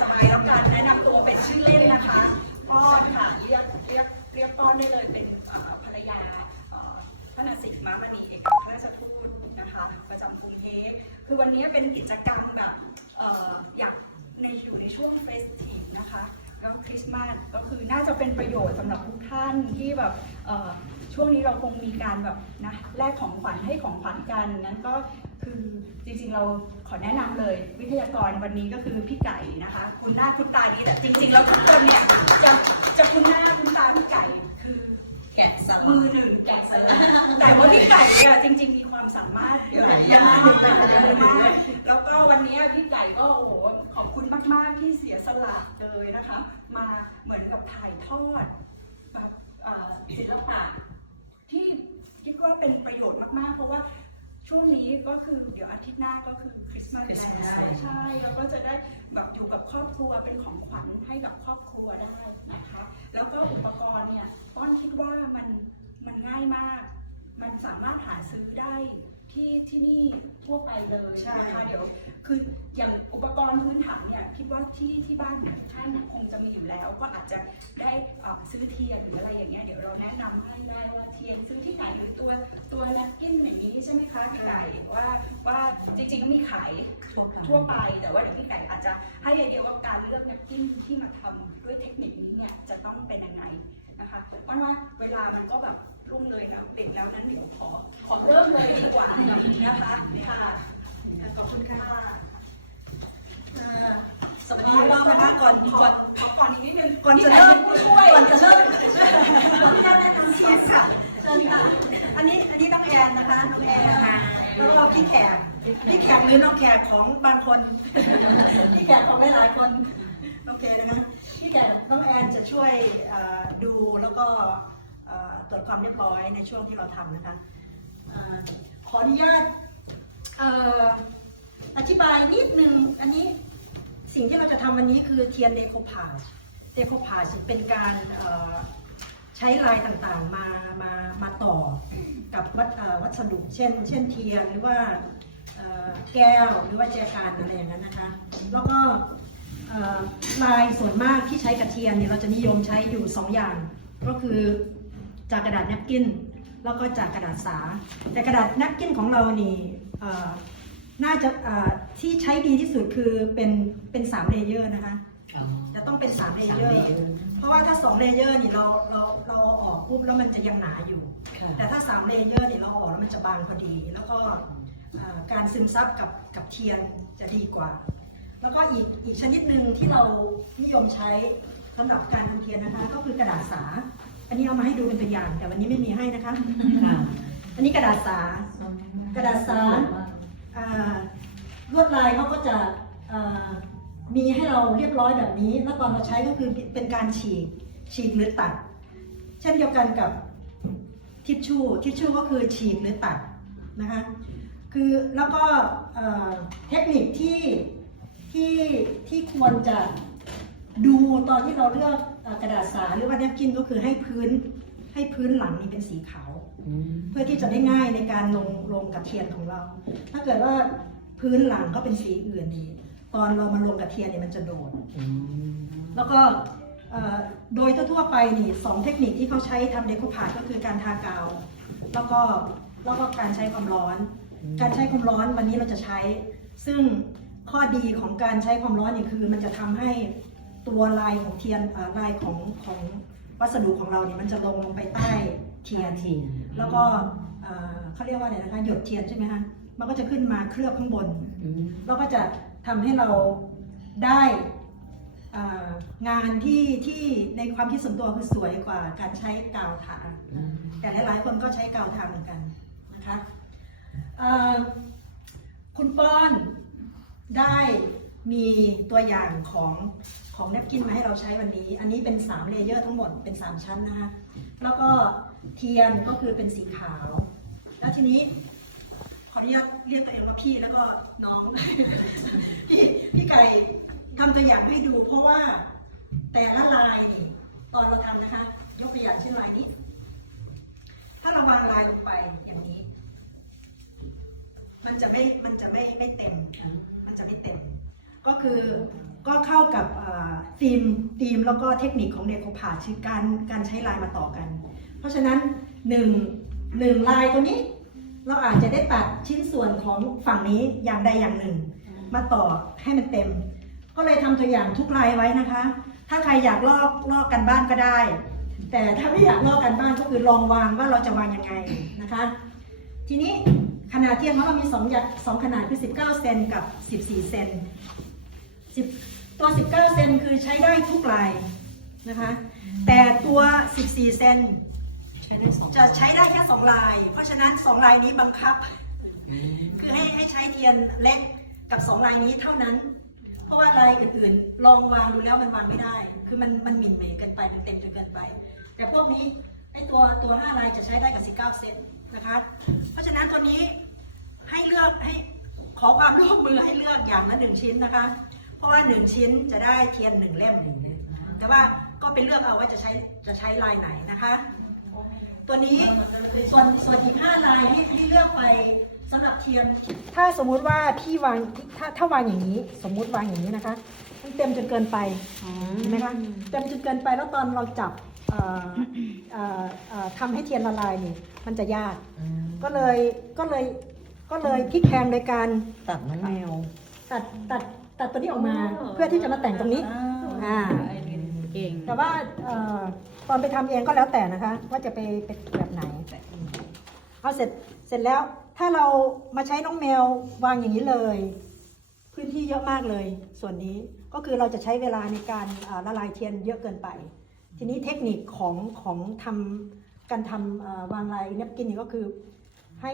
สบายๆแล้วกันแนะนำตัวเป็นชื่อเล่นนะคะป้อนค่ะเรียกเรียกเรียกป้อนได้เลยเป็นเอ่อภรรยาเอ่อพระนสิทธิ์มามณีเอกอัครราชทูตนะคะประจำกรุงเทพคือวันนี้เป็นกิจกรรมแบบเอ่ออยากในอยู่ในช่วงเฟสทีฟนะคะแล้วคริสต์มาสก็คือน่าจะเป็นประโยชน์สำหรับทุกท่านที่แบบเอ่อช่วงนี้เราคงมีการแบบนะแลกของขวัญให้ของขวัญกันนั้นก็ คือจริงๆเราขอแนะนำเลย วิทยากรวันนี้ก็คือพี่ไก่นะคะ คุณหน้าคุณตาดีแต่จริงๆแล้วทุกคนเนี่ยจะจะคุณหน้าคุณตาพี่ไก่คือแกะสมือหนึ่งแกะสลักแต่ว่าพี่ไก่เนี่ยจริง ๆ มีความสามารถเยอะมากมากแล้วก็วันนี้พี่ไก่ก็โอ้โหขอบคุณมากๆที่เสียสละเลยนะคะ มาเหมือนกับถ่ายทอดแบบศิลปะที่คิดว่าเป็นประโยชน์มากๆ เพราะว่า ช่วงนี้ก็คือเดี๋ยวอาทิตย์หน้าก็คือคริสต์มาสแล้วใช่แล้วก็จะได้แบบอยู่กับครอบครัวเป็นของขวัญให้กับครอบครัวได้นะคะ แล้วก็อุปกรณ์เนี่ยป้อนคิดว่ามันมันง่ายมาก มันสามารถหาซื้อได้ที่ที่นี่ทั่วไปเลยนะคะเดี๋ยวคืออย่างอุปกรณ์พื้นฐานเนี่ยคิดว่าที่ที่บ้านเนี่ยท่านเนี่ยคงจะมีอยู่แล้ว ก็อาจจะได้เอ่อซื้อเทียนหรืออะไรอย่างเงี้ยเดี๋ยวเราแนะนำให้ได้ว่าเทียนซื้อที่ไหนหรือ ตัวตัวแนปกิ้นอย่างนี้ใช่ไหมคะพี่ไก่ว่าว่าจริงๆมีขายทั่วไปทั่วไป แต่ว่าเดี๋ยวพี่ไก่อาจจะให้ไอเดียว่าการเลือกแนปกิ้นที่มาทำด้วยเทคนิคนี้เนี่ยจะต้องเป็นยังไงนะคะเพราะว่าเวลามันก็แบบรุ่งเลยนะเด็กแล้วนั้นเดี๋ยวขอขอเริ่มเลยดีกว่านะคะค่ะขอบคุณค่ะอ่าสวัสดีรอบนะคะก่อนขก่ออนขอก่อนอีกนิดนึงก่อนจะเริ่มผู้ช่วยก่อนจะเริ่มขออนุญาตแนะนำตัวค่ะเชิญค่ะ อันนี้อันนี้น้องแอ นะน้องแอนแล้วก็พี่แขกพี่แขกหรือน้องแขกของบางคน พี่แขกของหลายๆคน โอเคนะคะพี่แขกน้องแอนจะช่วยดูแล้วก็ตรวจความเรียบร้อยในช่วงที่เราทำนะคะขออนุญาตอธิบายนิดนึงอันนี้สิ่งที่เราจะทำวันนี้คือเทียนเดโคพาชเดโคพาชเป็นการใช้ลายต่างๆมามามาต่อ กับวัสเอ่อวัสดุเช่น เช่นเทียนหรือว่าเอ่อแก้วหรือว่าแจกันอะไรอย่างนั้นนะคะ แล้วก็เอ่อลายส่วนมากที่ใช้กับเทียนเนี่ยเราจะนิยมใช้อยู่ 2 อย่าง ก็คือจากกระดาษแนปกินแล้วก็จากกระดาษสา แต่กระดาษแนปกินของเรานี่เอ่อน่าจะเอ่อที่ใช้ดีที่สุดคือเป็นเป็นสามเลเยอร์นะคะจะต้องเป็นสามเลเยอร์ เพราะว่าถ้าสองเลเยอร์นี่เราเราเราเอาออกปุ๊บแล้วมันจะยังหนาอยู่ แต่ถ้าสามเลเยอร์นี่เราเอาออกแล้วมันจะบางพอดี แล้วก็เอ่อการซึมซับกับกับเทียนจะดีกว่า แล้วก็อีกอีกชนิดหนึ่งที่เรานิยมใช้สำหรับการทำเทียนนะคะ ก็คือกระดาษสา อันนี้เอามาให้ดูเป็นตัวอย่าง แต่วันนี้ไม่มีให้นะคะ อันนี้กระดาษสา กระดาษสาอ่าลวดลายเขาก็จะอ่า มีให้เราเรียบร้อยแบบนี้ แล้วตอนเราใช้ก็คือเป็นการฉีกฉีกหรือตัด เช่นเดียวกันกับทิชชู่ทิชชู่ก็คือฉีกหรือตัดนะคะคือแล้วก็เอ่อเทคนิคที่ที่ที่ควรจะดูตอนที่เราเลือกเอ่อกระดาษสาหรือว่าแนปกินก็คือให้พื้นให้พื้นหลังนี่เป็นสีขาว เพื่อที่จะได้ง่ายในการลงลงกับเทียนของเรา ถ้าเกิดว่าพื้นหลังก็เป็นสีอื่นดี ตอนเรามาลงกับเทียนเนี่ยมันจะโดดแล้วก็เอ่อโดยทั่วๆไปนี่สองเทคนิคที่เขาใช้ทำเดโคพาดก็คือการทากาว แล้วก็แล้วก็การใช้ความร้อน การใช้ความร้อนวันนี้เราจะใช้ ซึ่งข้อดีของการใช้ความร้อนนี่คือมันจะทำให้ตัวลายของเทียนเอ่อลายของของวัสดุของเราเนี่ยมันจะลงลงไปใต้เทียนแล้วก็เอ่อเขาเรียกว่าอะไรนะคะหยดเทียนใช่ไหมคะมันก็จะขึ้นมาเคลือบข้างบนแล้วก็จะ ทำให้เราได้อ่างานที่ที่ในความคิดส่วนตัวคือสวยกว่าการใช้กาวทาแต่หลายๆคนก็ใช้กาวทาเหมือนกันนะคะเอ่อคุณป้อนได้มีตัวอย่างของของเนปกินมาให้เราใช้วันนี้ อันนี้เป็น 3 เลเยอร์ทั้งหมดเป็น 3 ชั้นนะคะ แล้วก็เทียนก็คือเป็นสีขาว แล้วทีนี้ ขออนุญาตเรียกตัวเองว่าพี่แล้วก็น้องพี่พี่ไก่ทำตัวอย่างให้ดูเพราะว่าแต่ละลายนี่ตอนเราทำนะคะ ยกตัวอย่างเช่นลายนี้ ถ้าเราวางลายลงไปอย่างนี้ มันจะไม่มันจะไม่ไม่เต็ม มันจะไม่เต็ม ก็คือก็เข้ากับธีมธีมแล้วก็เทคนิคของเดโคพาชื่อการการใช้ลายมาต่อกัน เพราะฉะนั้นหนึ่งหนึ่งลายตัวนี้ เราอาจจะได้ตัดชิ้นส่วนของฝั่งนี้อย่างใดอย่างหนึ่ง มาต่อให้มันเต็ม ก็เลยทำตัวอย่างทุกลายไว้นะคะ ถ้าใครอยากลอกลอกกันบ้านก็ได้ แต่ถ้าไม่อยากลอกกันบ้านก็คือลองวางว่าเราจะวางยังไงนะคะ ทีนี้ขนาดเทียมของเรามี2อย่างสองขนาดคือ 19 เซนกับ 14 เซน10ตัว 19 เซนคือใช้ได้ทุกลายนะคะ แต่ตัว 14 เซนใช้ได้สองจะใช้ได้แค่2ลาย เพราะฉะนั้น2ลายนี้บังคับ คือให้ให้ใช้เทียนเล็กกับ2ลายนี้เท่านั้น เพราะว่าลายอื่นๆ ลองวางดูแล้วมันวางไม่ได้ คือมันมันหมิ่นเหมเกินไปมันเต็มจนเกินไป แต่พวกนี้ไอตัวตัว5ลายจะใช้ได้กับ19เซนนะคะ เพราะฉะนั้นตัวนี้ให้เลือกให้ขอความร่วมมือให้เลือกอย่างละหนึ่งชิ้นนะคะ เพราะว่าหนึ่งชิ้นจะได้เทียนหนึ่งเล่ม แต่ว่าก็ไปเลือกเอาว่าจะใช้จะใช้ลายไหนนะคะ ตัวนี้ส่วนส่วนอีกห้าลายให้ให้เลือกไปสำหรับเทียนถ้าสมมุติว่าพี่วางถ้าถ้าวางอย่างนี้ สมมุติวางอย่างนี้นะคะมันเต็มจนเกินไปเห็นไหมคะเต็มจนเกินไปแล้วตอนเราจับเอ่อเอ่อเอ่อทำให้เทียนละลายนี่มันจะยาก ก็เลยก็เลยก็เลยพลิกแพลงโดยการตัดน้องแมว ตัดตัดตัดตัวนี้ออกมา เพื่อที่จะมาแต่งตรงนี้อ่า เก่งแต่ว่าเอ่อตอนไปทำเองก็แล้วแต่นะคะ ว่าจะไปเป็นแบบไหนเอาเสร็จเสร็จแล้วถ้าเรามาใช้น้องแมววางอย่างนี้เลย พื้นที่เยอะมากเลย ส่วนนี้ก็คือเราจะใช้เวลาในการอ่าละลายเทียนเยอะเกินไป ทีนี้เทคนิคของของทำการทำอ่าวางลายเนปกินนี่ก็คือให้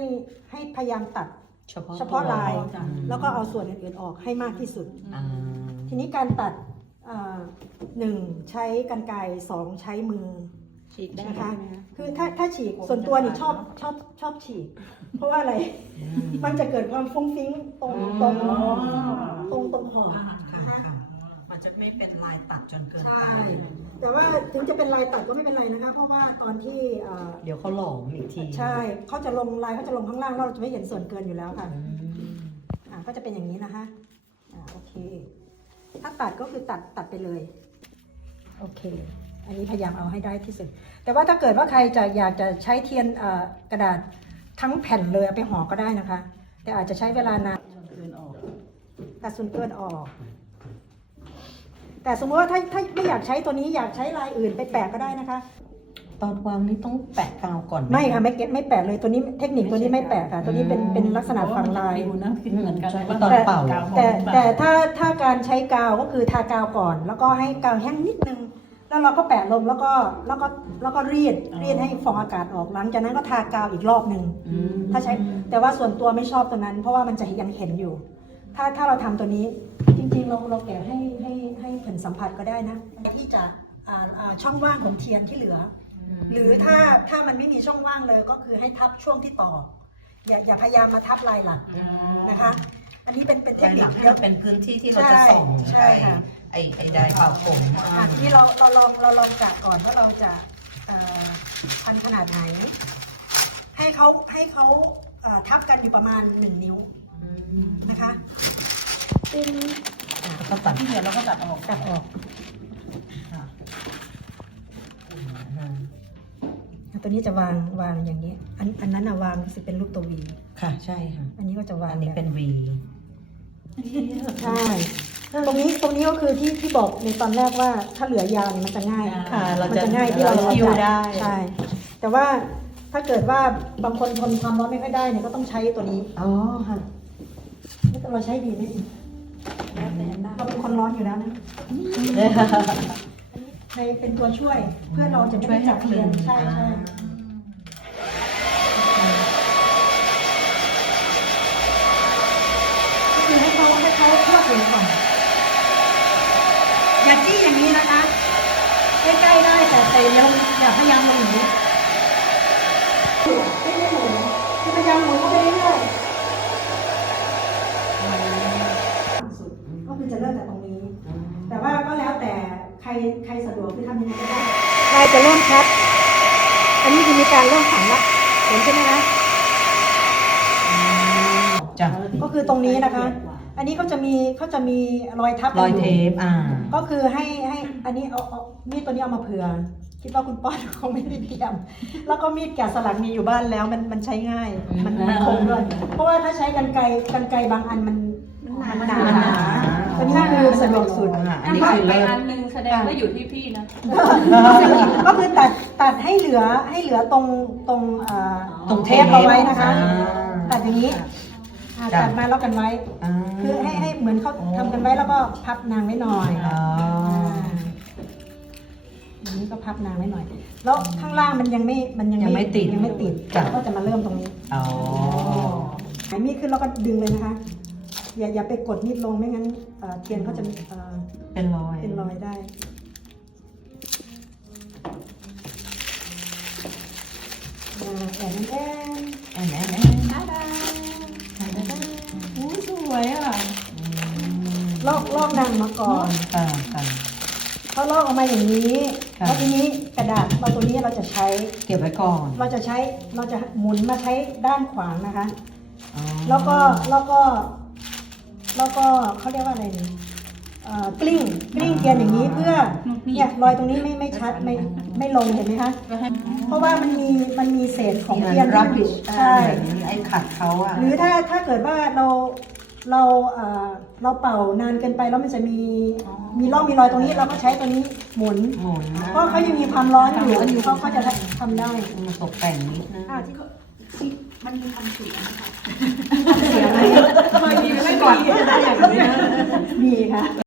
ให้พยายามตัด เฉพาะเฉพาะลายอืมแล้วก็เอาส่วนอื่นๆออกให้มากที่สุด อ่า ทีนี้การตัดอ่า หนึ่งใช้กันไกรสองใช้มือ ฉีกได้นะคะใช่ไหมคะคือถ้าถ้าฉีกส่วนตัวนี่ชอบชอบชอบฉีกเพราะว่าอะไร มันจะเกิดความฟุ้งฟิ้งตรงตรงตรงตรงหอบค่ะค่ะมันจะไม่เป็นลายตัดจนเกินไปใช่แต่ว่าถึงจะเป็นลายตัดก็ไม่เป็นไรนะคะ เพราะว่าตอนที่อ่าเดี๋ยวเขาหลอมอีกที ใช่ เขาจะลงลายเขาจะลงข้างล่างเราจะไม่เห็นส่วนเกินอยู่แล้วค่ะอืมอ่าก็จะเป็นอย่างนี้นะคะ อ่าโอเค ถ้าตัดก็คือตัดตัดไปเลย โอเค อันนี้พยายามเอาให้ได้ที่สุด แต่ว่าถ้าเกิดว่าใครจะอยากจะใช้เทียนอ่ากระดาษทั้งแผ่นเลยเอาไปห่อก็ได้นะคะ แต่อาจจะใช้เวลานานตัดส่วนเกินออก แต่สมมติว่าถ้าถ้าไม่อยากใช้ตัวนี้อยากใช้ลายอื่นไปแปะก็ได้นะคะ ตอนวางนี่ต้องแปะกาวก่อนหไม่ค่ะไม่เก็ตไม่แปะเลยตัวนี้เทคนิคตัวนี้ไม่แปะค่ะ ตัวนี้เป็นเป็นลักษณะฝังลาย ดูนะคิดเหมือนกันใช่ว่าตอนเป่า แต่แต่ถ้าถ้าการใช้กาวก็คือทากาวก่อน แล้วก็ให้กาวแห้งนิดนึง แล้วเราก็แปะลงแล้วก็แล้วก็แล้วก็รีดรีดให้ฟองอากาศออกหลังจากนั้นก็ทากาวอีกรอบหนึ่งอืม ถ้าใช้แต่ว่าส่วนตัวไม่ชอบตัวนั้น เพราะว่ามันจะยังเห็นอยู่ ถ้าถ้าเราทำตัวนี้จริงๆเราเราแกะให้ให้ให้ผลสัมผัสก็ได้นะที่จะอ่าอ่าช่องว่างของเทียนที่เหลือ หรือถ้าถ้ามันไม่มีช่องว่างเลยก็คือให้ทับช่วงที่ต่อ อย่าอย่าพยายามมาทับลายหลักนะคะ อันนี้เป็นเป็นเทคลายนิหลัคกให้เยมัอะนเป็นพื้นที่ที่เราจะส่องใช่ค่ะไอ้ไอ้ไดร์เป่าผมอ่าอะทีนี้เราเราลองเราลองกะก่อนว่าเราจะเอ่อพันขนาดไหน ให้เขาให้เขาเอ่อทับกันอยู่ประมาณ1นิ้วอืมนะคะตึ้งแล้วก็ตัดที่เหลือเราก็ตัดออกตัดออก ค่ะอืม อะ ตัวนี้จะวางวางอย่างนี้ อันอันนั้นนะวางรู้สึกเป็นรูปตัววีค่ะ ใช่ค่ะ อันนี้ก็จะวางอันนี้เป็น V ใช่ตรงนี้ตรงนี้ก็คือที่ที่บอกในตอนแรกว่าถ้าเหลือยาวเนี่ยมันจะง่ายค่ะเรามันจะจะง่ายที่เราเราคิวได้ใช่แต่ว่าถ้าเกิดว่าบางคนทนความร้อนไม่ค่อยได้เนี่ยก็ต้องใช้ตัวนี้อ๋อค่ะนี่เราใช้ดีไหมเราเป็นคนร้อนอยู่แล้วนะ ในเป็นตัวช่วย เพื่อเราจะไม่ได้จับเทียนใช่ใช่ ก็คือให้เขาให้เขาเคลือบเลยก่อนอย่าจี้อย่างนี้นะคะ ใกล้ๆได้แต่ใส่เร็วอย่าพยายามลงอย่างนี้ไม่ได้หมุนคือพยายามหมุนเข้าไปเรื่อยๆสุดก็คือจะเริ่มจากตรงนี้ แต่ว่าก็แล้วแต่ใค รใครสะดวกคือทำยังไงก็ได้ลายจะเริ่มชัดอันนี้คือมีการเริ่มฝังละเห็นใช่ไหมคะจ้ะ ก็คือตรงนี้นะคะ อันนี้เขาจะมีเขาจะมีรอยทับรอยเทปอ่า ก็คือให้ให้อันนี้เอาเอามีดตัวนี้เอามาเผื่อ คิดว่าคุณป้อนคงไม่ได้เตรียม แล้วก็มีดแกะสลักมีอยู่บ้านแล้วมันมันใช้ง่าย มันมันคมด้วย เพราะว่าถ้าใช้กันไกรกันไกรบางอันมันมันหนา มันหนาตัวนี้คือสะดวกสุดอ่าอันถ้านี้ขาดคือไปเลิศอันหนึงแสดงว่าอยู่ที่พี่นะ ก็คือตัดตัดให้เหลือให้เหลือตรงตรงเอ่อตรงเทปเอาไว้นะคะ อ่าตัดอย่างนี้อ่าจ้ะ ตัดมาแล้วกันไว้ อ่า คือให้ให้เหมือนเขาทำกันไว้แล้วก็พับนางไว้หน่อยอ๋ออย่างนี้ก็พับนางไว้หน่อย แล้วข้างล่างมันยังไม่มันยังยังไม่ติดยังไม่ติดจ้ะก็จะมาเริ่มตรงนี้อ๋อหายมีดขึ้นแล้วก็ดึงเลยนะคะ อย่าอย่าไปกดมีดลงไม่งั้นเอ่อเทียนเขาจะเอ่อเป็นรอยเป็นรอยได้ อ่าแอนแอนแอนแอนแอนตาดาอู้สวยอะอืมลอกลอกนางมาก่อนค่ะค่ะเขาลอกออกมาอย่างนี้ค่ะ แล้วทีนี้กระดาษเราตัวนี้เราจะใช้ เก็บไว้ก่อนเราจะใช้เราจะหมุนมาใช้ด้านขวางนะคะ อ๋อแล้วก็แล้วก็ แล้วก็เขาเรียกว่าอะไรนี่เอ่อกลิ้งกลิ้งเทียนอย่างนี้เพื่อเนี่ยรอยตรงนี้ไม่ไม่ชัดไม่ไม่ลงเห็นไหมคะเพราะว่ามันมีมันมีเศษของเทียนรับอผิดยู่ใช่ใช่ ไอ้ขัดเขาอะหรือถ้าถ้าเกิดว่าเราเราเอ่อเราเป่านานเกินไปแล้วมันจะมีมีร่องมีรอยตรงนี้เราก็ใช้ตัวนี้หมุน หมุนนะเพราะเขายังมีความร้อนอยู่เขาเขาจะทำได้มาตกแต่งนิดนึง อ่าที่เขาที่ มันมีคำเสียงนะคะ เสียไหมเคยมีไว้ก่อนมีค่ะ